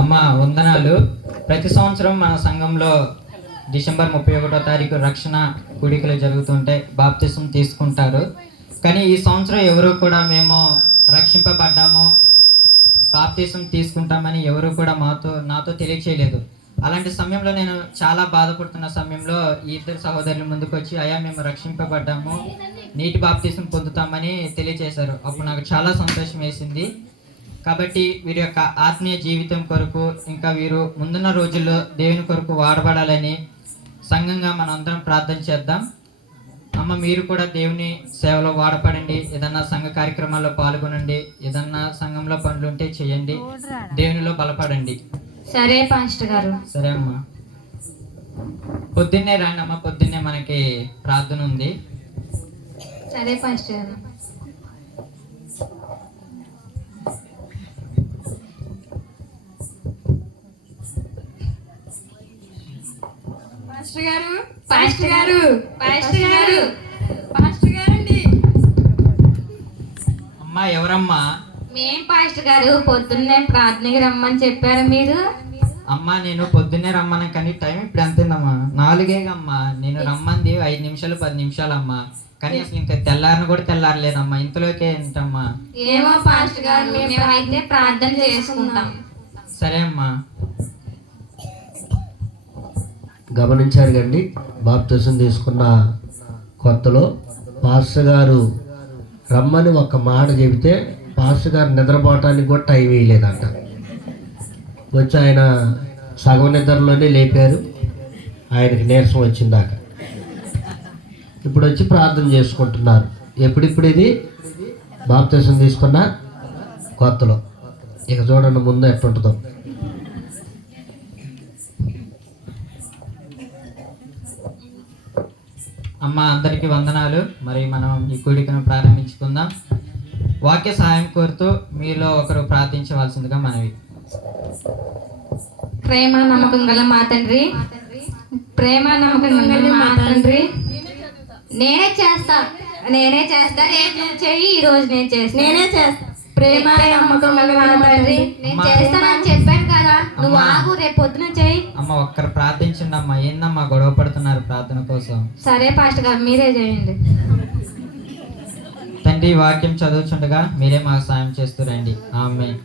అమ్మ వందనాలు. ప్రతి సంవత్సరం మన సంఘంలో డిసెంబర్ 31వ తారీఖు రక్షణ కూడికలు జరుగుతుంటాయి, బాప్తిసం తీసుకుంటారు. కానీ ఈ సంవత్సరం ఎవరు కూడా మేము రక్షింపబడ్డాము, బాప్తిసం తీసుకుంటామని ఎవరు కూడా నాతో తెలియచేయలేదు. అలాంటి సమయంలో నేను చాలా బాధపడుతున్న సమయంలో ఈ ఇద్దరు సహోదరుల ముందుకు వచ్చి, అయ్యా మేము రక్షింపబడ్డాము, నీటి బాప్తిసం పొందుతామని తెలియచేశారు. అప్పుడు నాకు చాలా సంతోషం వేసింది. కాబట్టి వీరి యొక్క ఆత్మీయ జీవితం కొరకు, ఇంకా వీరు ముందున్న రోజుల్లో దేవుని కొరకు వాడబడాలని సంఘంగా మనం అందరం ప్రార్థన చేద్దాం. అమ్మ మీరు కూడా దేవుని సేవలో వాడపడండి, ఏదన్నా సంఘ కార్యక్రమాల్లో పాల్గొనండి, ఏదన్నా సంఘంలో పనులు ఉంటే చేయండి, దేవునిలో బలపడండి. సరే పాస్టర్ గారు. సరే అమ్మా, పొద్దున్నే రండి అమ్మ, పొద్దున్నే మనకి ప్రార్థన ఉంది. సరే పాస్టర్ గారు. పాస్టర్ గారు, పాస్టర్ గారు, పాస్టర్ గారు, పాస్టర్ గారండి. అమ్మా ఎవరమ్మా? మేం పాస్టర్ గారు, పొద్దున్నే ప్రార్థనకి రమ్మని చెప్పారు మీరు. అమ్మా నేను పొద్దున్నే రమ్మను, కానీ టైం ఇప్పుడు ఎంతైందమ్మా? 4 అమ్మా. నేను రమ్మంది 5 నిమిషాలు 10 నిమిషాలమ్మా, కానీ అసలు ఇంకా తెల్లారిని కూడా తెల్లారలేదమ్మా. ఇంతలోకే ఏంటమ్మా? ఏమో పాస్టర్ గారు, మేము అయితే ప్రార్థన చేసుకుంటాం. సరే అమ్మా. గమనించారు కండి, బాప్తిసం తీసుకున్న కొత్తలో పాస్టర్ గారు రమ్మని ఒక మాట చెబితే పాస్టర్ గారు నిద్రపోవటానికి కూడా టైం వేయలేదంట. వచ్చి ఆయన సగం నిద్రలోనే లేపారు, ఆయనకి నీరసం వచ్చిందాక. ఇప్పుడు వచ్చి ప్రార్థన చేసుకుంటున్నారు. ఎప్పుడిప్పుడు ఇది బాప్తిసం తీసుకున్న కొత్తలో. ఇక చూడండి ముందు ఎట్టుంటుందో. అమ్మ అందరికీ వందనాలు. మరి మనం ఈ కూడికను ప్రారంభించుకుందాం. వాక్య సహాయం కోరుతూ మీలో ఒకరు ప్రార్థించవలసిందిగా మనవి. ప్రేమ నమ్మకం గల మా తండ్రి, ప్రేమ నమ్మకం గల మా తండ్రి, నేనే చేస్తా రేపు నువ్వు చెయ్యి, ఈ రోజు నేను చేస్తా, నేనే చేస్తా. ప్రేమ నమ్మకం గల మా తండ్రి, నేను చేస్తానని చెప్పాను కదా, నువ్వు ఆగు, రేపు పొద్దున చెయ్యి. అమ్మ ఒక్కరు ప్రార్థించండి అమ్మా. ఏందమ్మా గొడవ పడుతున్నారు ప్రార్థన కోసం? సరే పాస్టర్ గారు, మీరే చేయండి. తండ్రి వాక్యం చదువుచుండగా మీరే మాకు సాయం చేస్తూ రండి. ఆమేన్.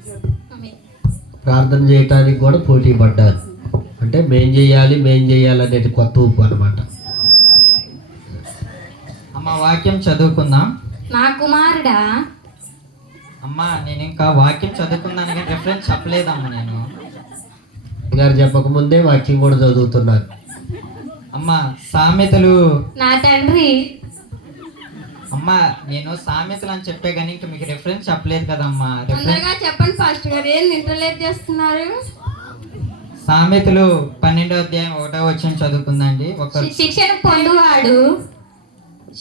ప్రార్థన చేయటానికి కూడా పోటీ పడ్డారు. అంటే మేం చేయాలి అనేది కొత్త ఊపు అనమాట. అమ్మ వాక్యం చదువుకుందాం. నా కుమారుడా, అమ్మా నేను ఇంకా వాక్యం చదువుకున్నాను కానీ రెఫరెన్స్ చెప్పలేదమ్మా. నేను గారు చెప్పకముందే వాక్యం కూడా చదువుతున్నారు. అమ్మా సామెతలు. నా తండ్రి. అమ్మా నేను సామెతలు అని చెప్పే కానీ ఇంకా మీకు రెఫరెన్స్ చెప్పలేదు కదమ్మా. తొందరగా చెప్పండి పాస్టర్ గారు, ఏం ఇంత లేట్ చేస్తున్నారు? సామెతలు 12వ అధ్యాయం 1వ వచనం చదువుకుందండి. శిక్షణ పొందువాడు,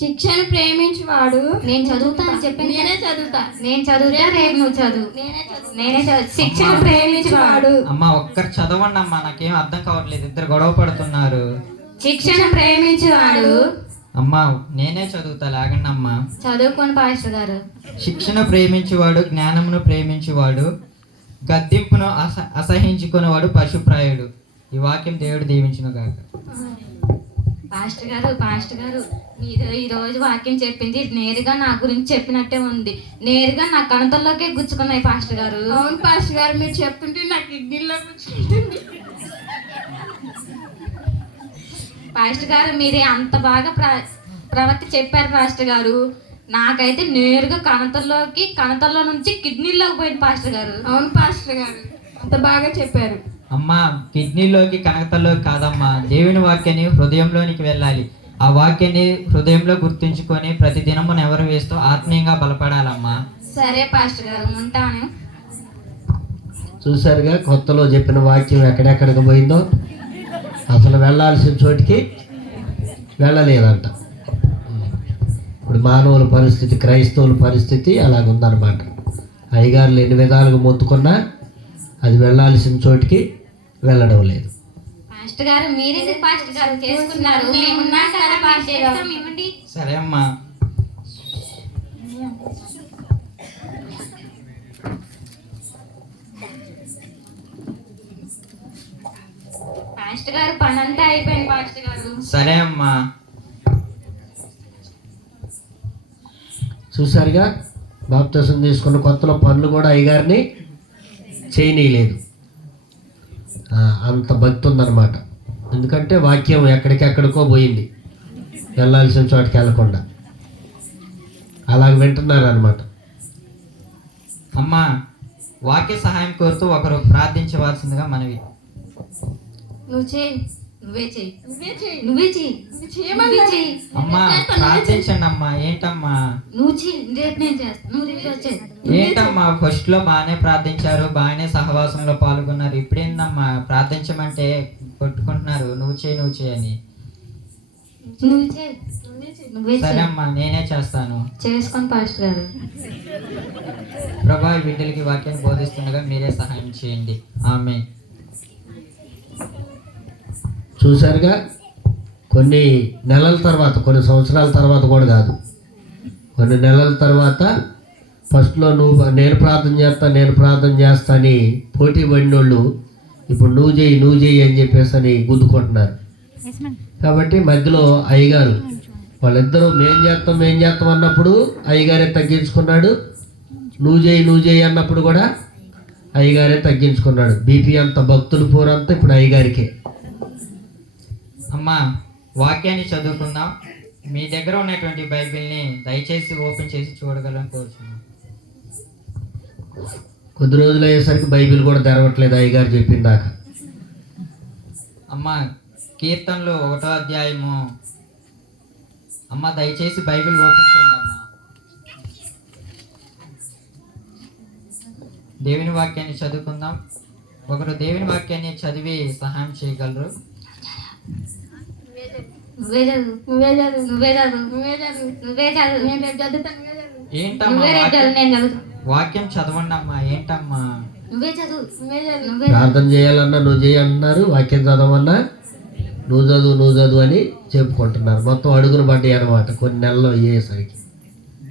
శిక్షను ప్రేమించువాడు. నేను చదువుతా అని చెప్పాను. నేనే చదువుతా. నేను చదువుతా, రేపు నువ్వు చదువు. నేనే చదువు. శిక్షణ ప్రేమించువాడు. అమ్మా ఒక్కరు చదవండి అమ్మా, నాకేం అర్థం కావట్లేదు, ఇద్దరు గొడవ పడుతున్నారు. శిక్షణ ప్రేమించువాడు. అమ్మా నేనే చదువుతా, లాగండి అమ్మా. చదువుకోండి పాస్టర్ గారు. శిక్షణ ప్రేమించువాడు జ్ఞానమును ప్రేమించువాడు, గద్దింపును అసహించుకునేవాడు పశుప్రాయుడు. ఈ వాక్యం దేవుడు దీవించును గాక. పాస్టర్ గారు మీరు ఈ రోజు వాక్యం చెప్పింది నేరుగా నా గురించి చెప్పినట్టే ఉంది. నేరుగా నా కణతల్లోకే గుచ్చుకున్నాయి పాస్టర్ గారు. అవును పాస్టర్ గారు, మీరు చెప్తుంటే నాకు కిడ్నీలో కూర్చుంటుంది. పాస్టర్ గారు మీరే అంత బాగా ప్రవర్తి చెప్పారు పాస్టర్ గారు. నాకైతే నేరుగా కణతల్లో నుంచి కిడ్నీలోకి పోయింది పాస్టర్ గారు. అవును పాస్టర్ గారు, అంత బాగా చెప్పారు. అమ్మా కిడ్నీలోకి కణతల్లోకి కాదమ్మా, దేవుని వాక్యాన్ని హృదయంలోనికి వెళ్ళాలి. ఆ వాక్యాన్ని హృదయంలో గుర్తుంచుకొని ప్రతి దినము ఎవరు వేస్తూ ఆత్మీయంగా బలపడాలమ్మా. సరే పాస్టర్ గారు, ఉంటాను. చూసారుగా కొత్తలో చెప్పిన వాక్యం ఎక్కడెక్కడికి పోయిందో. అసలు వెళ్ళాల్సిన చోటికి వెళ్ళలేదంట. ఇప్పుడు మానవుల పరిస్థితి, క్రైస్తవుల పరిస్థితి అలాగుందన్నమాట. అయ్యగారులు ఎన్ని విధాలుగా మొత్తుకున్నా అది వెళ్ళాల్సిన చోటికి వెళ్ళడం లేదు. పాస్టర్ గారు మీరెందుకు పాస్టర్ గారు చేసుకున్నారు? మేమున్నాం కదా పాస్టర్ గారు, ఇవ్వండి. సరే అమ్మా. పాస్టర్ గారు పని అంతా అయిపోయింది పాస్టర్ గారు. సరే అమ్మా. చూసారుగా, బాప్తిసం తీసుకున్న కొత్తలో పనులు కూడా అయ్యగారిని చేయనీయలేదు. అంత భక్తి ఉందన్నమాట. ఎందుకంటే వాక్యం ఎక్కడికెక్కడికో పోయింది, వెళ్ళాల్సిన చోటుకి వెళ్ళకుండా అలాగ వింటున్నారు అనమాట. అమ్మా, వాక్య సహాయం కోరుతూ ఒకరు ప్రార్థించవలసిందిగా మనవి. నువ్వు చేయి, నువ్వే చెయ్యి, నువ్వే చెయ్యి. నువ్వే చెయ్యి, నువ్వు నువ్వే చేయమన్నా చెయ్యి. అమ్మా ప్రార్థించండి అమ్మా. ఏంటమ్మా నువ్వు చెయ్యి, రేపు నేను చేస్తాను, నువ్వు రేపు వచ్చేది. ఏంటమ్మా ఫస్ట్ లో బాగానే ప్రార్థించారు, బాగానే సహవాసంలో పాల్గొన్నారు. ఇప్పుడేందమ్మా ప్రార్థించమంటే కొట్టుకుంటున్నారు, నువ్వు చేయి అని. నువ్వు చేయి, నువ్వే సరే చెయ్యి. అమ్మా, నేనే చేస్తాను. చేసుకొని పాస్టర్ గారు. ప్రభా, ఈ బిడ్డలకి వాక్యాన్ని బోధిస్తుండగా మీరే సహాయం చేయండి. ఆమె. చూశారుగా, కొన్ని నెలల తర్వాత, కొన్ని సంవత్సరాల తర్వాత కూడా కాదు, కొన్ని నెలల తర్వాత ఫస్ట్లో నేను ప్రార్థన చేస్తా అని పోటీ పడిన వాళ్ళు ఇప్పుడు నువ్వు చేయి అని చెప్పేసి అని గుద్దుకుంటున్నారు. కాబట్టి మధ్యలో అయ్యగారు వాళ్ళిద్దరూ మేం చేస్తాం అన్నప్పుడు అయ్యగారే తగ్గించుకున్నాడు, నువ్వు చేయి అన్నప్పుడు కూడా అయ్యగారే తగ్గించుకున్నాడు. బీపీ అంత భక్తులు పూరంతా ఇప్పుడు అయ్యగారికే. అమ్మా, వాక్యాన్ని చదువుకుందాం. మీ దగ్గర ఉన్నటువంటి బైబిల్ని దయచేసి ఓపెన్ చేసి చూడగలని కోరుచున్నాను. కొద్ది రోజులు అయ్యేసరికి బైబిల్ కూడా తెరవట్లేదు అయ్యగారు చెప్పిందాక. అమ్మా, కీర్తనలు 1వ అధ్యాయము. అమ్మ దయచేసి బైబిల్ ఓపెన్ చేయండి అమ్మా. దేవుని వాక్యాన్ని చదువుకుందాం. ఒకరు దేవుని వాక్యాన్ని చదివి సహాయం చేయగలరు. నువ్వే చదువు, నువ్వే చదువు. నువ్వే చదువు, నువ్వే చదువు. నువ్వే చదువు. నేను రేపు చదువుతాను, నువ్వే చదువు. ఏంటమ్మా నువ్వే రేపు చదువు, నేను చదువుతాను. వాక్యం చదవండి అమ్మా. ఏంటమ్మా నువ్వే చదువు, నువ్వే చదువు. నువ్వే ప్రార్థన చేయాలన్నా నువ్వు చేయి అంటున్నారు, వాక్యం చదవమన్నా నువ్వు చదువు అని చెప్పుకుంటున్నారు. మొత్తం అడుగులు పడ్డాయి అన్నమాట కొన్ని నెలల్లో అయ్యేసరికి.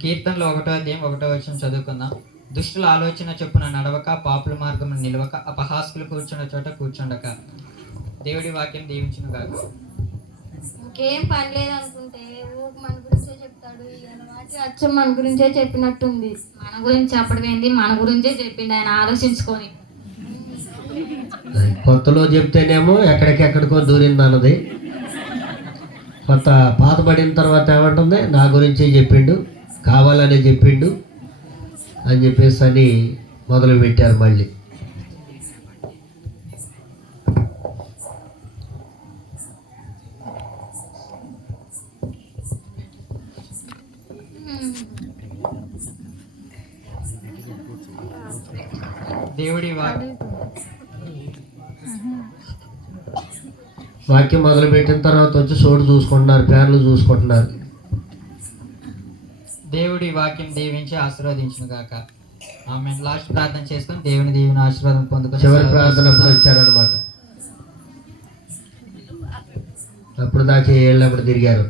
కీర్తనలు 1వ అధ్యాయం 1వ వచనం చదువుకుందాం. దుష్టుల ఆలోచన చొప్పున నడవక, పాపుల మార్గమును నిలవక, అపహాస్కులు కూర్చున్న చోట కూర్చుండక. దేవుడి వాక్యం దీవించును గాక. ఇంకేం పని లేదు అనుకుంటే మన గురించే చెప్తాడు. అచ్చం మన గురించే చెప్పినట్టుంది. మన గురించి చెప్పడం ఏంది, మన గురించే చెప్పిండు ఆయన, ఆలోచించుకొని. కొత్తలో చెప్తేనేమో ఎక్కడికెక్కడికో దూరింది అన్నది, పాత పడిన తర్వాత ఏమంటుంది, నా గురించి చెప్పిండు, కావాలనే చెప్పిండు అని చెప్పేసి అని మొదలు పెట్టారు మళ్ళీ. దేవుడి వాక్యం మొదలు పెట్టిన తర్వాత వచ్చి చోటు చూసుకుంటున్నారు, ఫ్యాన్లు చూసుకుంటున్నారు. దేవుడి వాక్యం దీవించి ఆశీర్వదించును గాక. ఆమె. లాస్ట్ ప్రార్థన చేసుకొని దేవుని దీవెన ఆశీర్వాదం పొందుకొని చివరి ప్రార్థన అప్పుడు వచ్చారనమాట. అప్పుడు దాకా వెళ్ళినప్పుడు తిరిగారు.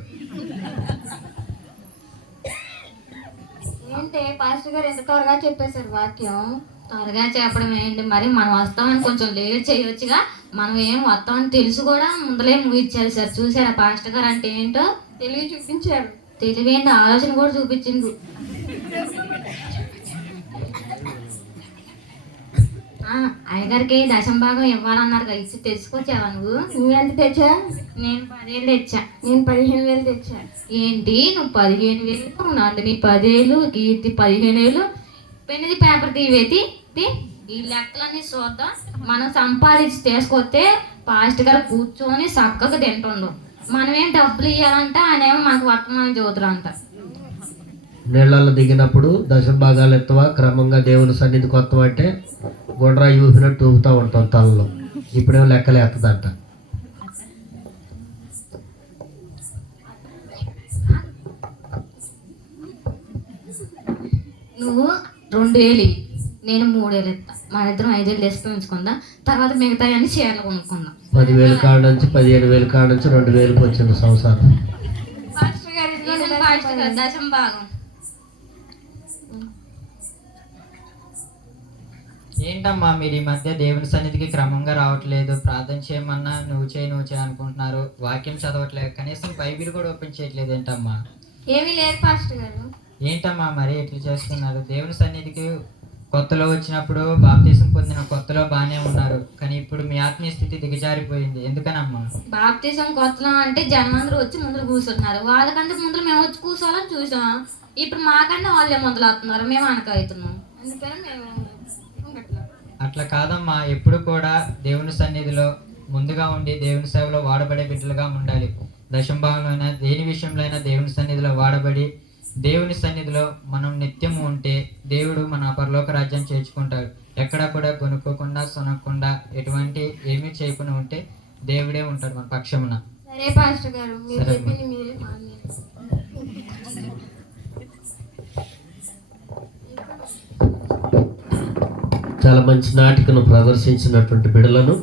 ఏంటే పాస్టర్ గారు ఎంత త్వరగా చెప్పేశారు వాక్యం. త్వరగా చెప్పడం ఏంటి మరి, మనం వస్తామని కొంచెం లేట్ చేయొచ్చుగా. మనం ఏం వస్తామని తెలుసు కూడా ముందలే ముగిచ్చారు సార్. చూసారా పాస్టర్ గారు అంటే ఏంటో తెలివి చూపించారు. తెలివేంటి, ఆలోచన కూడా చూపించింది. అయ్యగారికి దశంభాగం ఇవ్వాలన్నారు, ఇచ్చి తెచ్చుకొచ్చావా నువ్వు? నువ్వెంత తెచ్చా? నేను 10,000 తెచ్చా. నేను 15,000 తెచ్చా. ఏంటి నువ్వు 15,000, నందిని 10,000, కీర్తి 15,000. పెన్నది పేపర్ తీవేతి ఈ లెక్కలన్నీ చూద్దాం. మనం సంపాదించి తీసుకొస్తే పాస్టర్ గారు కూర్చొని చక్కగా తింటుండు. మనమేం డబ్బులు ఇవ్వాలంట, ఆయన ఏమో మనకు వర్తమానం చదువుతారంట. నీళ్ళల్లో దిగినప్పుడు దశభాగాలు ఎత్తవా, క్రమంగా దేవుని సన్నిధికి వస్తాం అంటే గుండ్రా ఊపినట్టు ఊపుతూ ఉంటాం తలలో. ఇప్పుడేమో లెక్కలు ఎత్తదంట. నువ్వు 2,000, నేను 3,000 ఇస్తా. మన ఇద్దరం 5,000 వేసుకొని ఉంచుకుందాం. తర్వాత మిగతా అన్ని చీరలు కొనుక్కుందాం. 10,000 కాడ నుంచి 15,000 కాడ నుంచి 2,000కి వచ్చింది సంవత్సరం. పాస్టర్ గారు ఇదిగో పాస్టర్ గారు దశంభాగం. ఏంటి ఏంటమ్మా మీరు ఈ మధ్య దేవుని సన్నిధికి క్రమంగా రావట్లేదు, ప్రార్థన చేయమన్నా నువ్వు చేయి అనుకుంటున్నారు, వాక్యం చదవట్లేదు, కనీసం బైబిల్ కూడా ఓపెన్ చేయట్లేదు ఏంటమ్మా? ఏమీ లేదు పాస్టర్ గారు. ఏంటమ్మా మరి ఇట్లా చేస్తున్నారు? దేవుని సన్నిధికి కొత్తలో వచ్చినప్పుడు బాప్తీసం పొందిన కొత్తలో బాగానే ఉన్నారు, కానీ ఇప్పుడు మీ ఆత్మీయ స్థితి దిగజారిపోయింది, ఎందుకనమ్మా? బాప్తీసం కొత్తలో అంటే జనమందరూ వచ్చి ముందు కూర్చుంటున్నారు. వాళ్ళకంటే ముందు మేము వచ్చి కూర్చోవాలని చూసాం. ఇప్పుడు మాకంటే వాళ్ళే మొదలు అవుతున్నారు, మేము అనకవుతున్నాం. అందుకని మేము ఉండట్లేదు. అట్లా కాదమ్మా, ఎప్పుడు కూడా దేవుని సన్నిధిలో ముందుగా ఉండి దేవుని సేవలో వాడబడే బిడ్డలుగా ఉండాలి. దశంభావంలో అయినా దేని విషయంలో అయినా దేవుని సన్నిధిలో వాడబడి దేవుని సన్నిధిలో మనం నిత్యము ఉంటే దేవుడు మన పరలోక రాజ్యం చేర్చుకుంటాడు. ఎక్కడ కూడా కొనుక్కోకుండా సొనకుండా ఎటువంటి ఏమీ చేయకుండా ఉంటే దేవుడే ఉంటాడు మన పక్షమున. సరే పాస్టర్ గారు, మీరు సరే చెప్పింది మీరే మానేయండి. చాలా మంచి నాటికను ప్రదర్శించినటువంటి బిడ్డలను